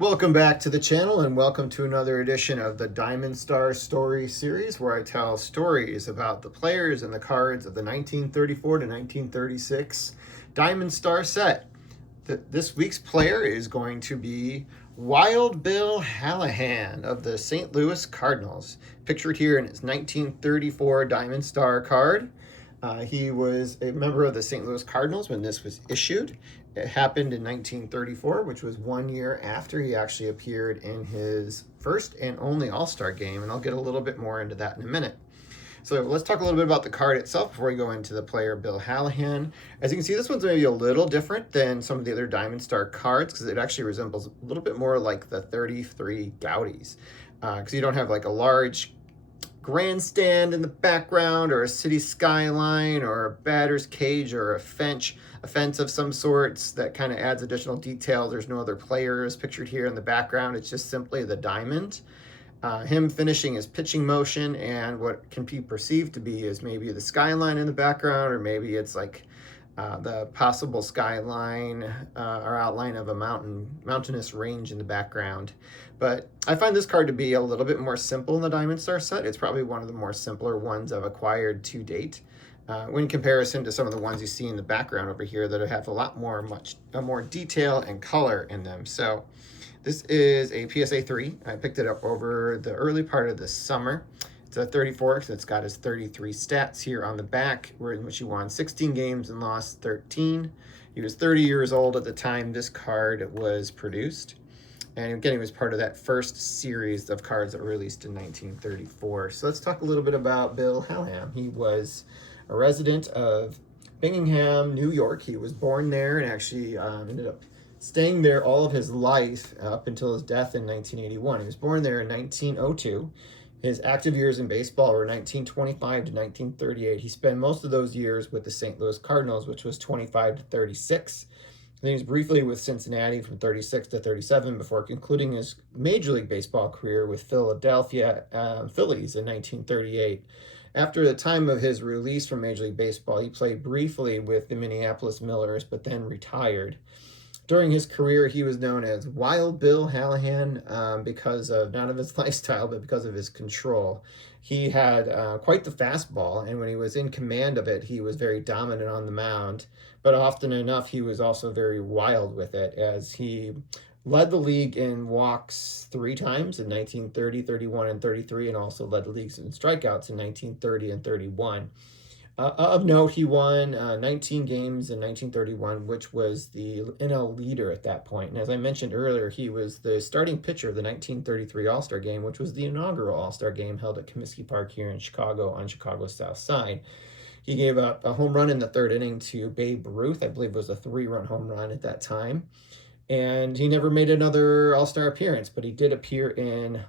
Welcome back to the channel and welcome to another edition of the Diamond Star Story series where I tell stories about the players and the cards of the 1934 to 1936 Diamond Star set. This week's player is going to be Wild Bill Hallahan of the St. Louis Cardinals, pictured here in his 1934 Diamond Star card. He was a member of the St. Louis Cardinals when this was issued. It happened in 1934, which was 1 year after he actually appeared in his first and only All-Star game, and I'll get a little bit more into that in a minute. So let's talk a little bit about the card itself before we go into the player, Bill Hallahan. As you can see, this one's maybe a little different than some of the other Diamond Star cards because it actually resembles a little bit more like the 33 Goudeys. Because you don't have like a large grandstand in the background or a city skyline or a batter's cage or a fence of some sorts that kind of adds additional detail. There's no other players pictured here in the background. It's just simply the diamond. Him finishing his pitching motion and what can be perceived to be is maybe the skyline in the background, or maybe it's like the possible skyline or outline of a mountainous range in the background. But I find this card to be a little bit more simple in the Diamond Star set. It's probably one of the more simpler ones I've acquired to date. In comparison to some of the ones you see in the background over here that have a lot more detail and color in them. So this is a PSA 3. I picked it up over the early part of the summer. It's a 34 because it's got his 33 stats here on the back, in which he won 16 games and lost 13. He was 30 years old at the time this card was produced. And again, he was part of that first series of cards that were released in 1934. So let's talk a little bit about Bill Hallahan. He was a resident of Bingham, New York. He was born there and actually ended up staying there all of his life up until his death in 1981. He was born there in 1902. His active years in baseball were 1925 to 1938. He spent most of those years with the St. Louis Cardinals, which was 25 to 36. Then he was briefly with Cincinnati from 36 to 37 before concluding his Major League Baseball career with Philadelphia Phillies in 1938. After the time of his release from Major League Baseball, he played briefly with the Minneapolis Millers, but then retired. During his career, he was known as Wild Bill Hallahan because of not of his lifestyle, but because of his control. He had quite the fastball, and when he was in command of it, he was very dominant on the mound. But often enough, he was also very wild with it, as he led the league in walks 3 times in 1930, 31, and 33, and also led the league in strikeouts in 1930 and 31. Of note, he won 19 games in 1931, which was the NL leader at that point. And as I mentioned earlier, he was the starting pitcher of the 1933 All-Star Game, which was the inaugural All-Star Game held at Comiskey Park here in Chicago on Chicago's South Side. He gave up a home run in the 3rd inning to Babe Ruth. I believe it was a 3-run home run at that time. And he never made another All-Star appearance, but he did appear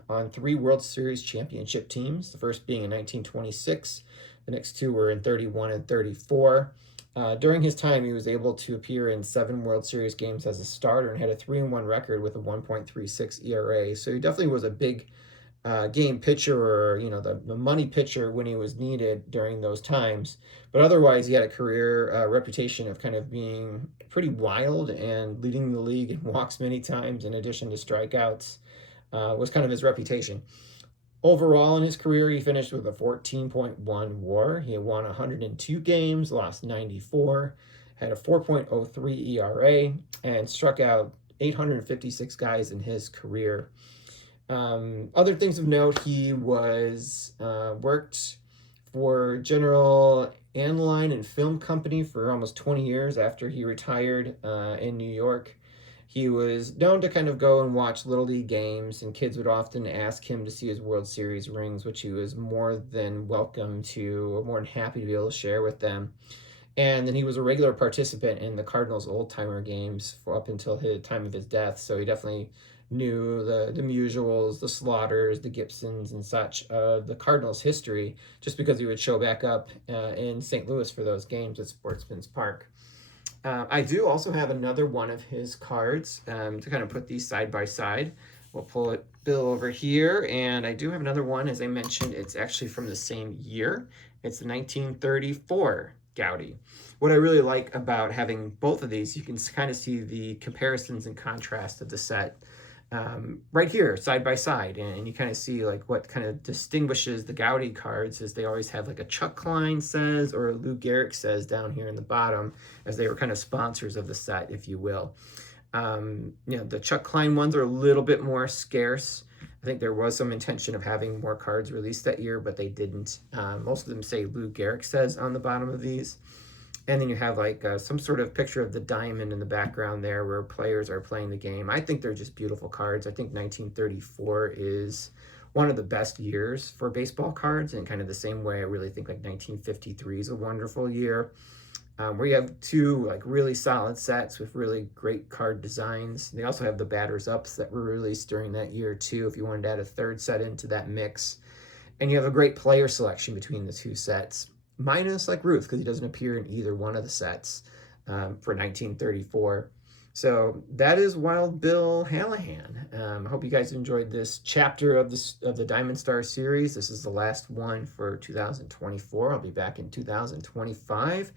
on 3 World Series championship teams, the first being in 1926. The next 2 were in 31 and 34. During his time, he was able to appear in 7 World Series games as a starter and had a 3-1 record with a 1.36 ERA. So he definitely was a big game pitcher, or the money pitcher when he was needed during those times. But otherwise, he had a career reputation of kind of being pretty wild and leading the league in walks many times, in addition to strikeouts, was kind of his reputation. Overall, in his career, he finished with a 14.1 WAR. He won 102 games, lost 94, had a 4.03 ERA, and struck out 856 guys in his career. Other things of note, he was worked for General Aniline and Film Company for almost 20 years after he retired in New York. He was known to kind of go and watch Little League games, and kids would often ask him to see his World Series rings, which he was more than welcome to, or more than happy to be able to share with them. And then he was a regular participant in the Cardinals old-timer games up until the time of his death, so he definitely knew the Musials, the Slaughters, the Gibsons, and such of the Cardinals' history, just because he would show back up in St. Louis for those games at Sportsman's Park. I do also have another one of his cards to kind of put these side by side. We'll pull it, Bill, over here, and I do have another one. As I mentioned, it's actually from the same year. It's the 1934 Goudey. What I really like about having both of these, you can kind of see the comparisons and contrast of the set. right here side by side, and you kind of see like what kind of distinguishes the Gaudi cards is they always have like a Chuck Klein says or a Lou Gehrig says down here in the bottom, as they were kind of sponsors of the set, if you will. You know, the Chuck Klein ones are a little bit more scarce. I think there was some intention of having more cards released that year, but they didn't. Most of them say Lou Gehrig says on the bottom of these. And then you have like some sort of picture of the diamond in the background there where players are playing the game. I think they're just beautiful cards. I think 1934 is one of the best years for baseball cards, in kind of the same way I really think like 1953 is a wonderful year. Where you have two like really solid sets with really great card designs. They also have the batters ups that were released during that year too, if you wanted to add a third set into that mix. And you have a great player selection between the two sets, minus like Ruth, because he doesn't appear in either one of the sets for 1934. So that is Wild Bill Hallahan. I hope you guys enjoyed this chapter of the Diamond Star series. This is the last one for 2024. I'll be back in 2025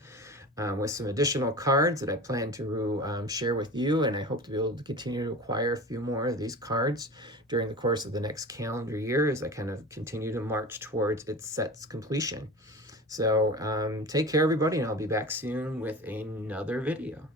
with some additional cards that I plan to share with you, and I hope to be able to continue to acquire a few more of these cards during the course of the next calendar year as I kind of continue to march towards its set's completion. So take care, everybody, and I'll be back soon with another video.